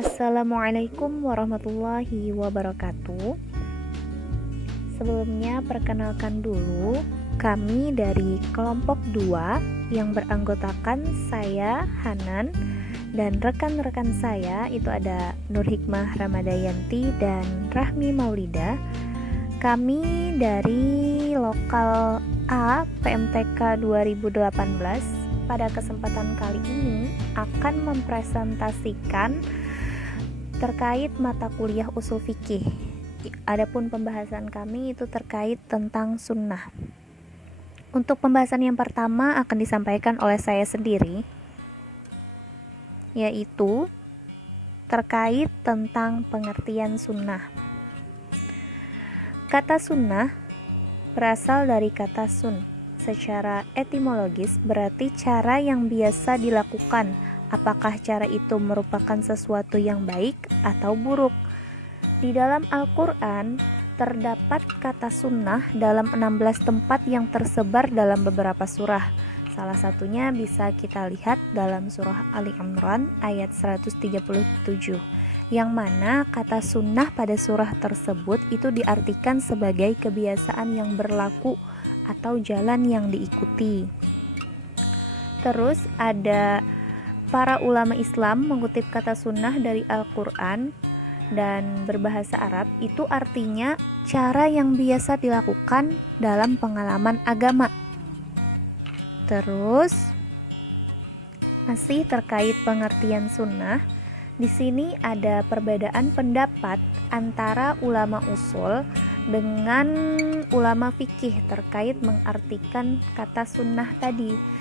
Assalamualaikum warahmatullahi wabarakatuh. Sebelumnya perkenalkan dulu, kami dari kelompok 2 yang beranggotakan saya, Hanan, dan rekan-rekan saya itu ada Nur Hikmah Ramadayanti dan Rahmi Maulida. Kami dari lokal A PMTK 2018. Pada kesempatan kali ini akan mempresentasikan terkait mata kuliah usul fikih. Adapun pembahasan kami itu terkait tentang sunnah. Untuk pembahasan yang pertama akan disampaikan oleh saya sendiri, yaitu terkait tentang pengertian sunnah. Kata sunnah berasal dari kata sun. Secara etimologis berarti cara yang biasa dilakukan. Apakah cara itu merupakan sesuatu yang baik atau buruk? Di dalam Al-Quran terdapat kata sunnah dalam 16 tempat yang tersebar dalam beberapa surah. Salah satunya bisa kita lihat dalam surah Ali Imran ayat 137, yang mana kata sunnah pada surah tersebut itu diartikan sebagai kebiasaan yang berlaku atau jalan yang diikuti. Terus ada para ulama Islam mengutip kata sunnah dari Al-Quran dan berbahasa Arab, itu artinya cara yang biasa dilakukan dalam pengalaman agama. Terus masih terkait pengertian sunnah, di sini ada perbedaan pendapat antara ulama usul dengan ulama fikih terkait mengartikan kata sunnah tadi.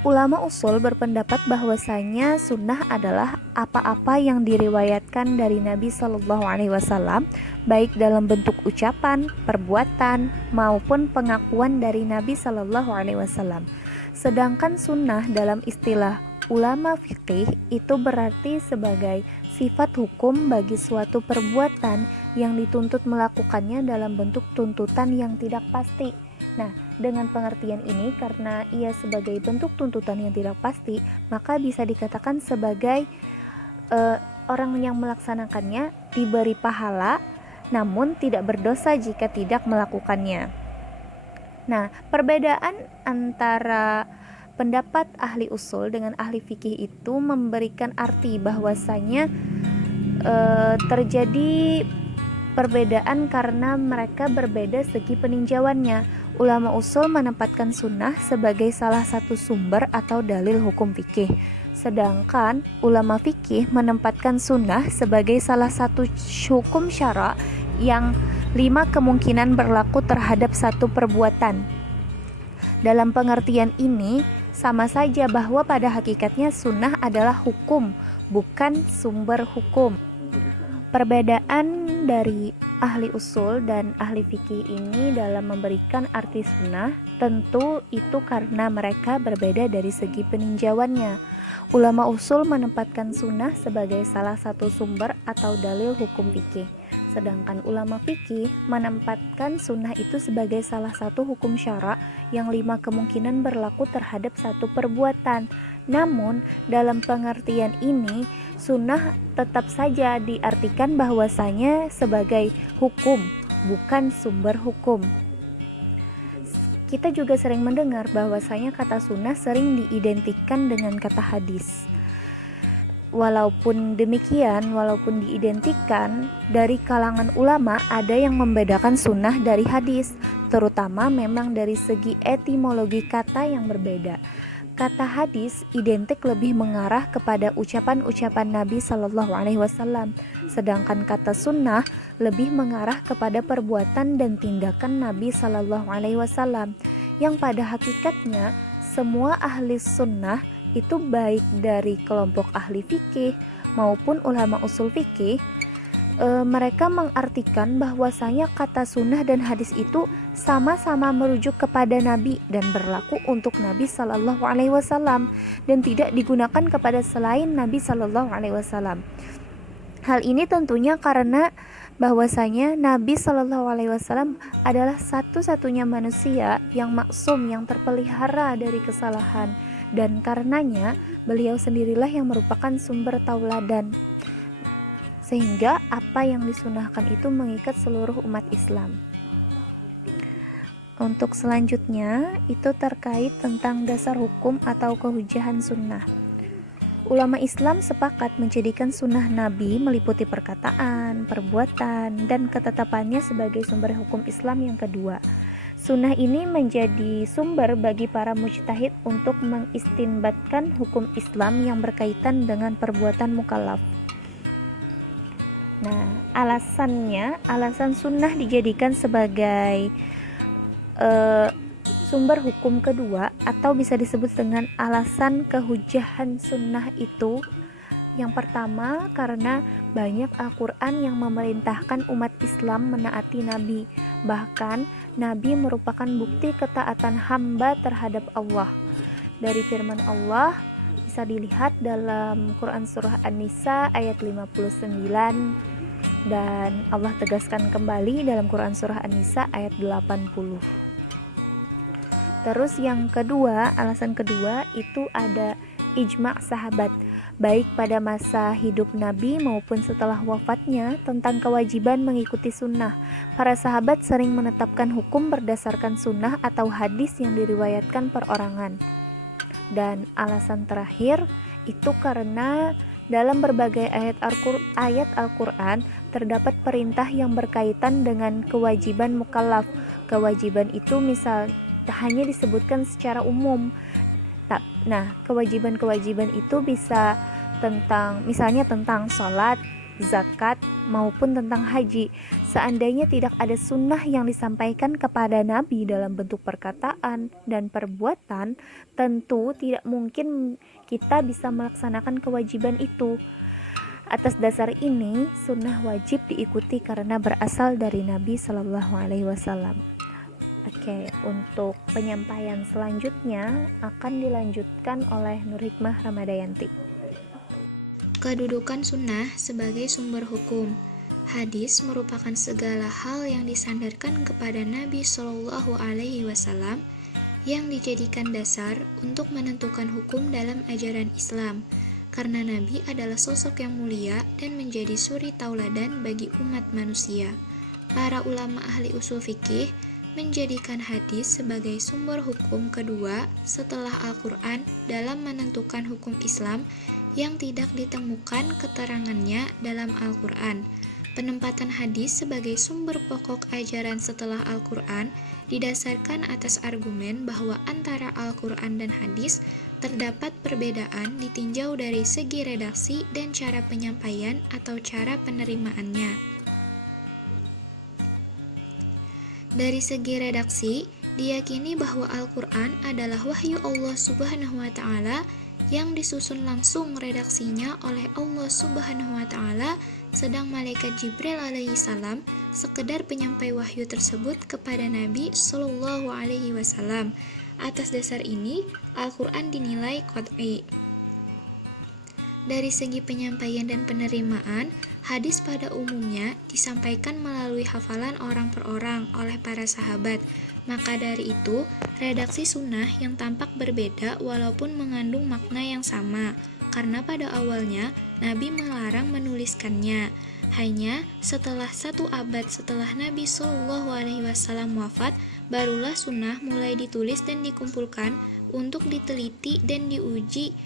Ulama usul berpendapat bahwasanya sunnah adalah apa-apa yang diriwayatkan dari Nabi Shallallahu Alaihi Wasallam, baik dalam bentuk ucapan, perbuatan, maupun pengakuan dari Nabi Shallallahu Alaihi Wasallam. Sedangkan sunnah dalam istilah ulama fikih itu berarti sebagai sifat hukum bagi suatu perbuatan yang dituntut melakukannya dalam bentuk tuntutan yang tidak pasti. Nah, dengan pengertian ini, karena ia sebagai bentuk tuntutan yang tidak pasti, maka bisa dikatakan sebagai orang yang melaksanakannya diberi pahala, namun tidak berdosa jika tidak melakukannya. Nah, perbedaan antara pendapat ahli usul dengan ahli fikih itu memberikan arti bahwasanya terjadi perbedaan karena mereka berbeda segi peninjauannya. Ulama usul menempatkan sunnah sebagai salah satu sumber atau dalil hukum fikih, sedangkan ulama fikih menempatkan sunnah sebagai salah satu hukum syara yang 5 kemungkinan berlaku terhadap satu perbuatan. Dalam pengertian ini, sama saja bahwa pada hakikatnya sunnah adalah hukum, bukan sumber hukum. Perbedaan dari ahli usul dan ahli fikih ini dalam memberikan arti sunnah, tentu itu karena mereka berbeda dari segi peninjauannya. Ulama usul menempatkan sunnah sebagai salah satu sumber atau dalil hukum fikih, sedangkan ulama fikih menempatkan sunnah itu sebagai salah satu hukum syara yang 5 kemungkinan berlaku terhadap satu perbuatan. Namun, dalam pengertian ini, sunnah tetap saja diartikan bahwasanya sebagai hukum, bukan sumber hukum. Kita juga sering mendengar bahwasanya kata sunnah sering diidentikan dengan kata hadis. Walaupun demikian, walaupun diidentikan, dari kalangan ulama ada yang membedakan sunnah dari hadis, terutama memang dari segi etimologi kata yang berbeda. Kata hadis identik lebih mengarah kepada ucapan-ucapan Nabi Shallallahu Alaihi Wasallam, sedangkan kata sunnah lebih mengarah kepada perbuatan dan tindakan Nabi Shallallahu Alaihi Wasallam, yang pada hakikatnya semua ahli sunnah itu baik dari kelompok ahli fikih maupun ulama usul fikih, mereka mengartikan bahwasanya kata sunnah dan hadis itu sama-sama merujuk kepada Nabi dan berlaku untuk Nabi Shallallahu Alaihi Wasallam dan tidak digunakan kepada selain Nabi Shallallahu Alaihi Wasallam. Hal ini tentunya karena bahwasanya Nabi Shallallahu Alaihi Wasallam adalah satu-satunya manusia yang maksum, yang terpelihara dari kesalahan, dan karenanya beliau sendirilah yang merupakan sumber tauladan, sehingga apa yang disunahkan itu mengikat seluruh umat Islam. Untuk selanjutnya itu terkait tentang dasar hukum atau kehujahan sunnah. Ulama Islam sepakat menjadikan sunnah Nabi meliputi perkataan, perbuatan, dan ketetapannya sebagai sumber hukum Islam yang kedua. Sunnah ini menjadi sumber bagi para mujtahid untuk mengistinbatkan hukum Islam yang berkaitan dengan perbuatan mukallaf. Nah, alasan sunnah dijadikan sebagai sumber hukum kedua atau bisa disebut dengan alasan kehujahan sunnah itu. Yang pertama, karena banyak Al-Quran yang memerintahkan umat Islam menaati Nabi. Bahkan, Nabi merupakan bukti ketaatan hamba terhadap Allah. Dari firman Allah, bisa dilihat dalam Quran Surah An-Nisa ayat 59, dan Allah tegaskan kembali dalam Quran Surah An-Nisa ayat 80. Terus yang kedua, alasan kedua itu ada ijma' sahabat, baik pada masa hidup Nabi maupun setelah wafatnya, tentang kewajiban mengikuti sunnah. Para sahabat sering menetapkan hukum berdasarkan sunnah atau hadis yang diriwayatkan perorangan. Dan alasan terakhir itu karena dalam berbagai ayat Al-Quran terdapat perintah yang berkaitan dengan kewajiban mukallaf. Kewajiban itu hanya disebutkan secara umum. Nah, kewajiban-kewajiban itu bisa misalnya tentang sholat, zakat, maupun tentang haji. Seandainya tidak ada sunnah yang disampaikan kepada Nabi dalam bentuk perkataan dan perbuatan, tentu tidak mungkin kita bisa melaksanakan kewajiban itu. Atas dasar ini, sunnah wajib diikuti karena berasal dari Nabi Shallallahu Alaihi Wasallam. Oke, untuk penyampaian selanjutnya akan dilanjutkan oleh Nur Hikmah Ramadayanti. Kedudukan sunnah sebagai sumber hukum. Hadis merupakan segala hal yang disandarkan kepada Nabi Shallallahu Alaihi Wasallam yang dijadikan dasar untuk menentukan hukum dalam ajaran Islam. Karena Nabi adalah sosok yang mulia dan menjadi suri tauladan bagi umat manusia. Para ulama ahli usul fikih menjadikan hadis sebagai sumber hukum kedua setelah Al-Quran dalam menentukan hukum Islam yang tidak ditemukan keterangannya dalam Al-Quran. Penempatan hadis sebagai sumber pokok ajaran setelah Al-Quran didasarkan atas argumen bahwa antara Al-Quran dan hadis terdapat perbedaan ditinjau dari segi redaksi dan cara penyampaian atau cara penerimaannya. Dari segi redaksi, diyakini bahwa Al-Quran adalah wahyu Allah Subhanahu wa Ta'ala yang disusun langsung redaksinya oleh Allah Subhanahu wa Ta'ala, sedang malaikat Jibril alaihi salam sekedar penyampai wahyu tersebut kepada Nabi Shallallahu alaihi wasallam. Atas dasar ini, Al-Quran dinilai qat'i. Dari segi penyampaian dan penerimaan, hadis pada umumnya disampaikan melalui hafalan orang per orang oleh para sahabat. Maka dari itu, redaksi sunnah yang tampak berbeda walaupun mengandung makna yang sama, karena pada awalnya Nabi melarang menuliskannya. Hanya setelah 1 abad setelah Nabi Shallallahu Alaihi Wasallam wafat, barulah sunnah mulai ditulis dan dikumpulkan untuk diteliti dan diuji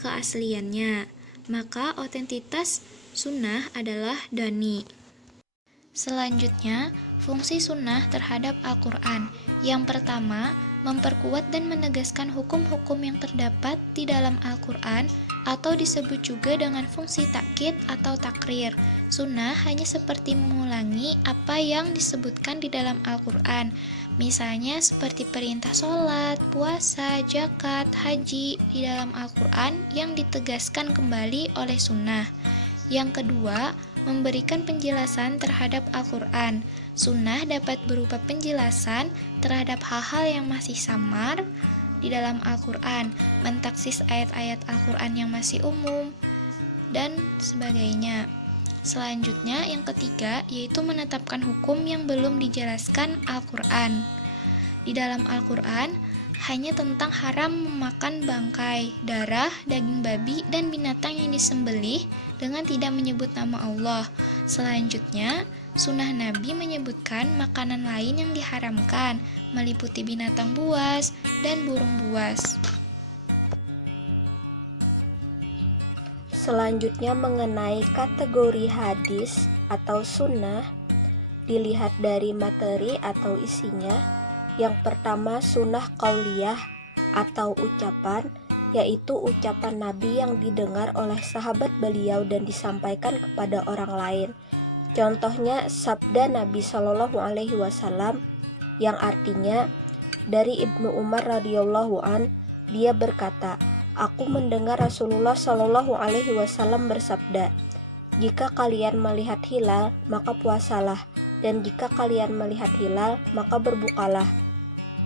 keasliannya. Maka otentitas sunnah adalah dani. Selanjutnya, fungsi sunnah terhadap Al-Quran. Yang pertama, memperkuat dan menegaskan hukum-hukum yang terdapat di dalam Al-Quran, atau disebut juga dengan fungsi takkid atau takrir. Sunnah hanya seperti mengulangi apa yang disebutkan di dalam Al-Quran. Misalnya seperti perintah sholat, puasa, zakat, haji di dalam Al-Quran yang ditegaskan kembali oleh sunnah. Yang kedua, memberikan penjelasan terhadap Al-Quran. Sunnah dapat berupa penjelasan terhadap hal-hal yang masih samar di dalam Al-Quran, mentaksis ayat-ayat Al-Quran yang masih umum, dan sebagainya. Selanjutnya, yang ketiga, yaitu menetapkan hukum yang belum dijelaskan Al-Quran. Di dalam Al-Quran, hanya tentang haram memakan bangkai, darah, daging babi, dan binatang yang disembelih dengan tidak menyebut nama Allah. Selanjutnya, sunnah Nabi menyebutkan makanan lain yang diharamkan, meliputi binatang buas dan burung buas. Selanjutnya mengenai kategori hadis atau sunnah, dilihat dari materi atau isinya. Yang pertama sunnah qauliyah atau ucapan, yaitu ucapan Nabi yang didengar oleh sahabat beliau dan disampaikan kepada orang lain. Contohnya sabda Nabi Shallallahu Alaihi Wasallam yang artinya dari Ibnu Umar radhiyallahu an, dia berkata, aku mendengar Rasulullah Shallallahu Alaihi Wasallam bersabda, jika kalian melihat hilal maka puasalah, dan jika kalian melihat hilal maka berbukalah.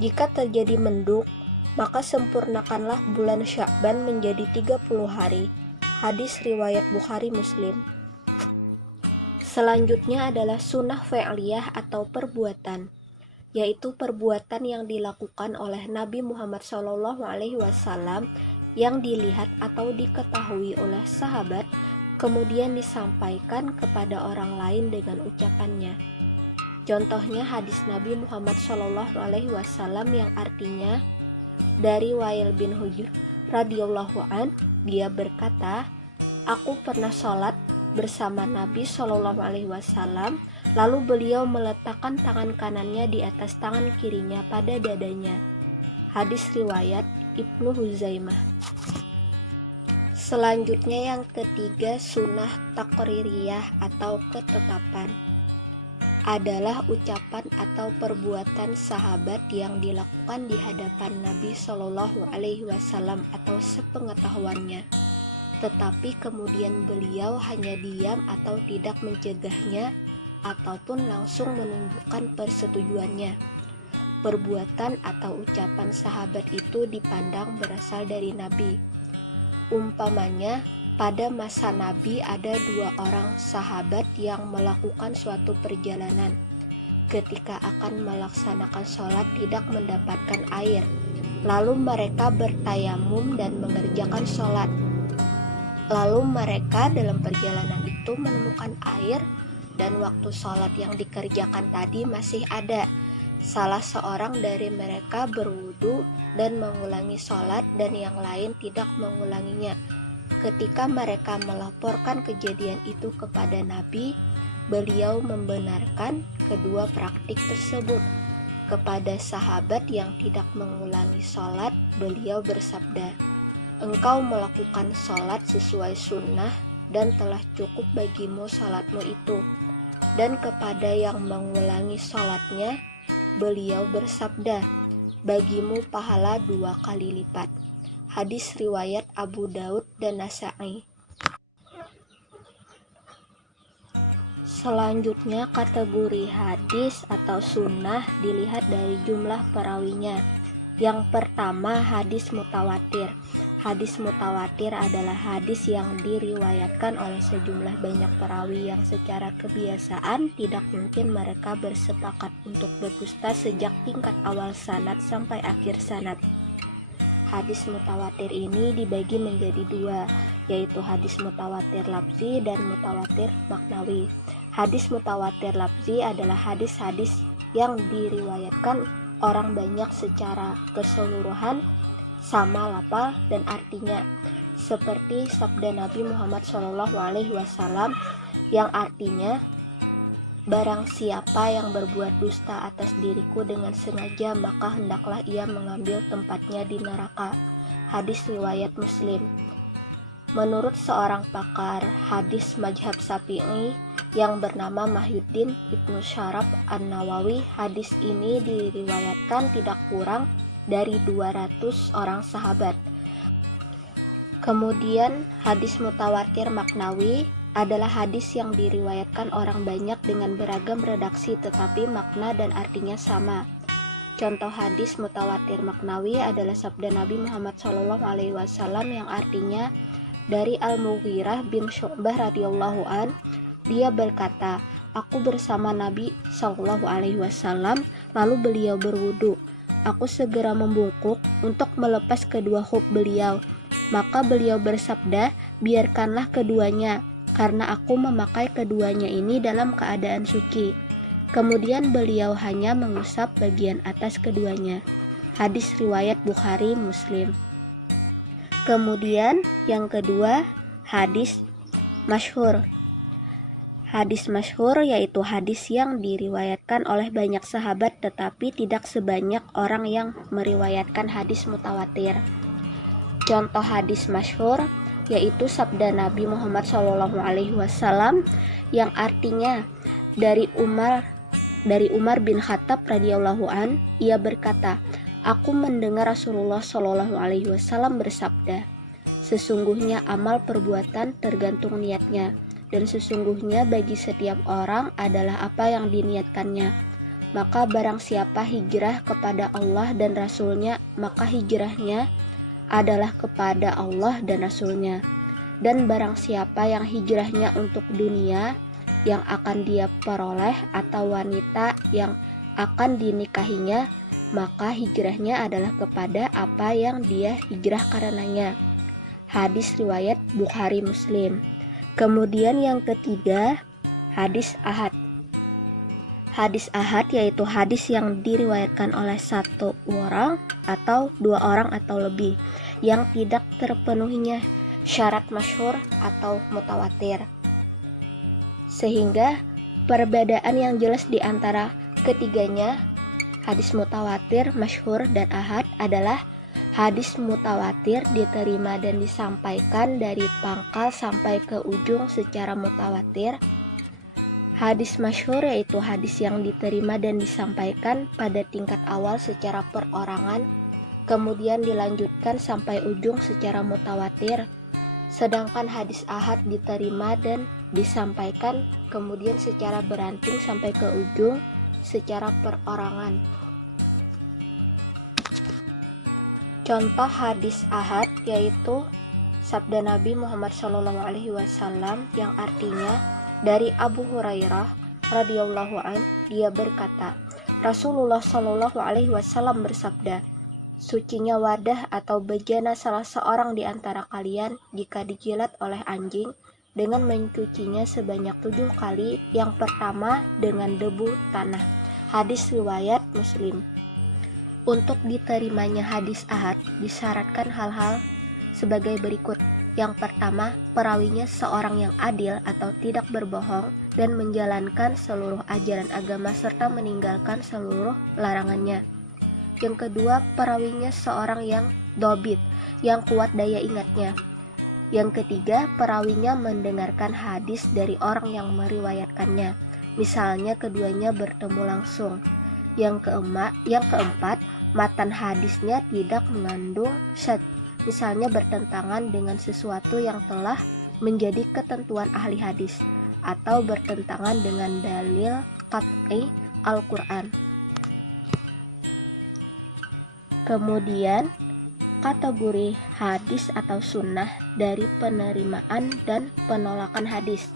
Jika terjadi mendung maka sempurnakanlah bulan Sya'ban menjadi 30 hari. Hadis riwayat Bukhari Muslim. Selanjutnya adalah sunnah fi'liyah atau perbuatan, yaitu perbuatan yang dilakukan oleh Nabi Muhammad SAW yang dilihat atau diketahui oleh sahabat, kemudian disampaikan kepada orang lain dengan ucapannya. Contohnya hadis Nabi Muhammad SAW yang artinya dari Wail bin Hujr radhiyallahu an, dia berkata, aku pernah sholat bersama Nabi SAW, lalu beliau meletakkan tangan kanannya di atas tangan kirinya pada dadanya. Hadis riwayat Ibnu Huzaimah. Selanjutnya yang ketiga sunnah taqririyah atau ketetapan, adalah ucapan atau perbuatan sahabat yang dilakukan di hadapan Nabi Shallallahu Alaihi Wasallam atau sepengetahuannya, tetapi kemudian beliau hanya diam atau tidak mencegahnya ataupun langsung menunjukkan persetujuannya. Perbuatan atau ucapan sahabat itu dipandang berasal dari Nabi. Umpamanya, pada masa Nabi ada 2 orang sahabat yang melakukan suatu perjalanan. Ketika akan melaksanakan sholat tidak mendapatkan air, lalu mereka bertayamum dan mengerjakan sholat. Lalu mereka dalam perjalanan itu menemukan air, dan waktu sholat yang dikerjakan tadi masih ada. Salah seorang dari mereka berwudu dan mengulangi sholat, dan yang lain tidak mengulanginya. Ketika mereka melaporkan kejadian itu kepada Nabi, beliau membenarkan kedua praktik tersebut. Kepada sahabat yang tidak mengulangi sholat, beliau bersabda, engkau melakukan sholat sesuai sunnah dan telah cukup bagimu sholatmu itu. Dan kepada yang mengulangi sholatnya, beliau bersabda, bagimu pahala 2 kali lipat. Hadis riwayat Abu Daud dan Nasa'i. Selanjutnya kategori hadis atau sunnah dilihat dari jumlah perawinya. Yang pertama hadis mutawatir. Hadis mutawatir adalah hadis yang diriwayatkan oleh sejumlah banyak perawi yang secara kebiasaan tidak mungkin mereka bersepakat untuk berdusta sejak tingkat awal sanad sampai akhir sanad. Hadis mutawatir ini dibagi menjadi 2, yaitu hadis mutawatir lafzi dan mutawatir maknawi. Hadis mutawatir lafzi adalah hadis-hadis yang diriwayatkan orang banyak secara keseluruhan, sama lafal dan artinya, seperti sabda Nabi Muhammad SAW yang artinya, barang siapa yang berbuat dusta atas diriku dengan sengaja, maka hendaklah ia mengambil tempatnya di neraka. Hadis riwayat Muslim. Menurut seorang pakar hadis mazhab Syafi'i yang bernama Mahyuddin Ibnu Syaraf An-Nawawi, hadis ini diriwayatkan tidak kurang dari 200 orang sahabat. Kemudian hadis mutawatir maknawi adalah hadis yang diriwayatkan orang banyak dengan beragam redaksi tetapi makna dan artinya sama. Contoh hadis mutawatir maknawi adalah sabda Nabi Muhammad SAW yang artinya dari Al-Mughirah bin Syu'bah radhiyallahu an, dia berkata, aku bersama Nabi SAW lalu beliau berwudu. aku segera membungkuk untuk melepas kedua khuf beliau. Maka beliau bersabda, biarkanlah keduanya, karena aku memakai keduanya ini dalam keadaan suci. Kemudian beliau hanya mengusap bagian atas keduanya. Hadis riwayat Bukhari Muslim. Kemudian yang kedua, hadis masyhur. Hadis masyhur yaitu hadis yang diriwayatkan oleh banyak sahabat tetapi tidak sebanyak orang yang meriwayatkan hadis mutawatir. Contoh hadis masyhur yaitu sabda Nabi Muhammad SAW yang artinya dari Umar bin Khattab radhiyallahu an, ia berkata, aku mendengar Rasulullah SAW bersabda, sesungguhnya amal perbuatan tergantung niatnya, dan sesungguhnya bagi setiap orang adalah apa yang diniatkannya. Maka barang siapa hijrah kepada Allah dan Rasulnya, maka hijrahnya adalah kepada Allah dan Rasulnya. Dan barang siapa yang hijrahnya untuk dunia yang akan dia peroleh atau wanita yang akan dinikahinya, maka hijrahnya adalah kepada apa yang dia hijrah karenanya. Hadis riwayat Bukhari Muslim. Kemudian yang ketiga, hadis ahad. Hadis ahad yaitu hadis yang diriwayatkan oleh satu orang atau dua orang atau lebih yang tidak terpenuhinya syarat masyhur atau mutawatir. Sehingga perbedaan yang jelas di antara ketiganya, hadis mutawatir, masyhur, dan ahad adalah hadis mutawatir diterima dan disampaikan dari pangkal sampai ke ujung secara mutawatir. Hadis masyhur yaitu hadis yang diterima dan disampaikan pada tingkat awal secara perorangan, kemudian dilanjutkan sampai ujung secara mutawatir. Sedangkan hadis ahad diterima dan disampaikan kemudian secara beranting sampai ke ujung secara perorangan. Contoh hadis ahad yaitu sabda Nabi Muhammad SAW yang artinya dari Abu Hurairah radhiyallahu an, dia berkata, Rasulullah SAW bersabda, sucinya wadah atau bejana salah seorang di antara kalian jika dijilat oleh anjing dengan mencucinya sebanyak 7 kali, yang pertama dengan debu tanah. Hadis riwayat Muslim. Untuk diterimanya hadis ahad disyaratkan hal-hal sebagai berikut. Yang pertama, perawinya seorang yang adil atau tidak berbohong dan menjalankan seluruh ajaran agama serta meninggalkan seluruh larangannya. Yang kedua, perawinya seorang yang dobit, yang kuat daya ingatnya. Yang ketiga, perawinya mendengarkan hadis dari orang yang meriwayatkannya, misalnya keduanya bertemu langsung. Yang keempat, matan hadisnya tidak mengandung syad, misalnya bertentangan dengan sesuatu yang telah menjadi ketentuan ahli hadis atau bertentangan dengan dalil qat'i Al-Quran. Kemudian kategori hadis atau sunnah dari penerimaan dan penolakan hadis.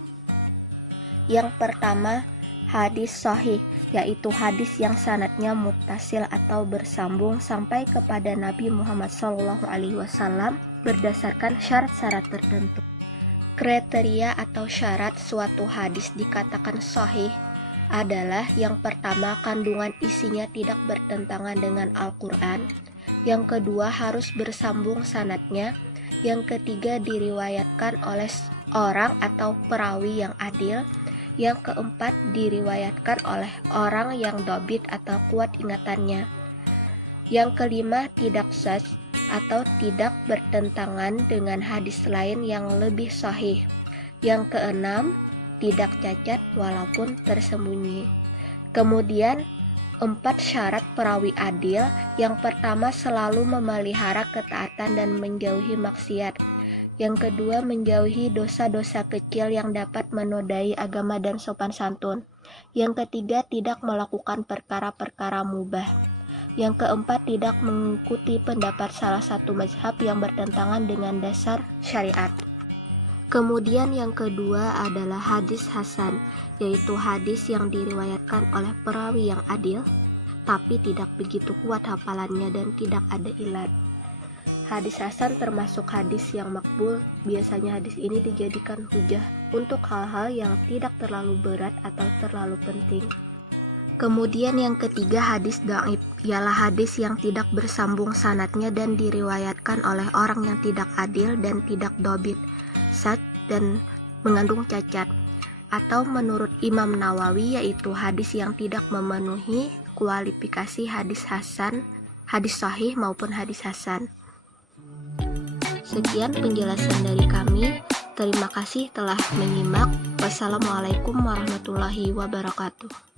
Yang pertama, hadis sahih, yaitu hadis yang sanadnya muttasil atau bersambung sampai kepada Nabi Muhammad SAW berdasarkan syarat-syarat tertentu. Kriteria atau syarat suatu hadis dikatakan sahih adalah yang pertama, kandungan isinya tidak bertentangan dengan Al-Quran. Yang kedua, harus bersambung sanadnya. Yang ketiga, diriwayatkan oleh orang atau perawi yang adil. Yang keempat, diriwayatkan oleh orang yang dobit atau kuat ingatannya. Yang kelima, tidak syadz atau tidak bertentangan dengan hadis lain yang lebih sahih. Yang keenam, tidak cacat walaupun tersembunyi. Kemudian, 4 syarat perawi adil. Yang pertama, selalu memelihara ketaatan dan menjauhi maksiat. Yang kedua, menjauhi dosa-dosa kecil yang dapat menodai agama dan sopan santun. Yang ketiga, tidak melakukan perkara-perkara mubah. Yang keempat, tidak mengikuti pendapat salah satu mazhab yang bertentangan dengan dasar syariat. Kemudian yang kedua adalah hadis hasan, yaitu hadis yang diriwayatkan oleh perawi yang adil. tapi tidak begitu kuat hafalannya dan tidak ada ilat. Hadis hasan termasuk hadis yang makbul. Biasanya hadis ini dijadikan hujah untuk hal-hal yang tidak terlalu berat atau terlalu penting. Kemudian yang ketiga, hadis dhaif, ialah hadis yang tidak bersambung sanadnya dan diriwayatkan oleh orang yang tidak adil dan tidak dhabit, sad dan mengandung cacat. Atau menurut Imam Nawawi, yaitu hadis yang tidak memenuhi kualifikasi hadis hasan, hadis sahih maupun hadis hasan. Sekian penjelasan dari kami. Terima kasih telah menyimak. Wassalamualaikum warahmatullahi wabarakatuh.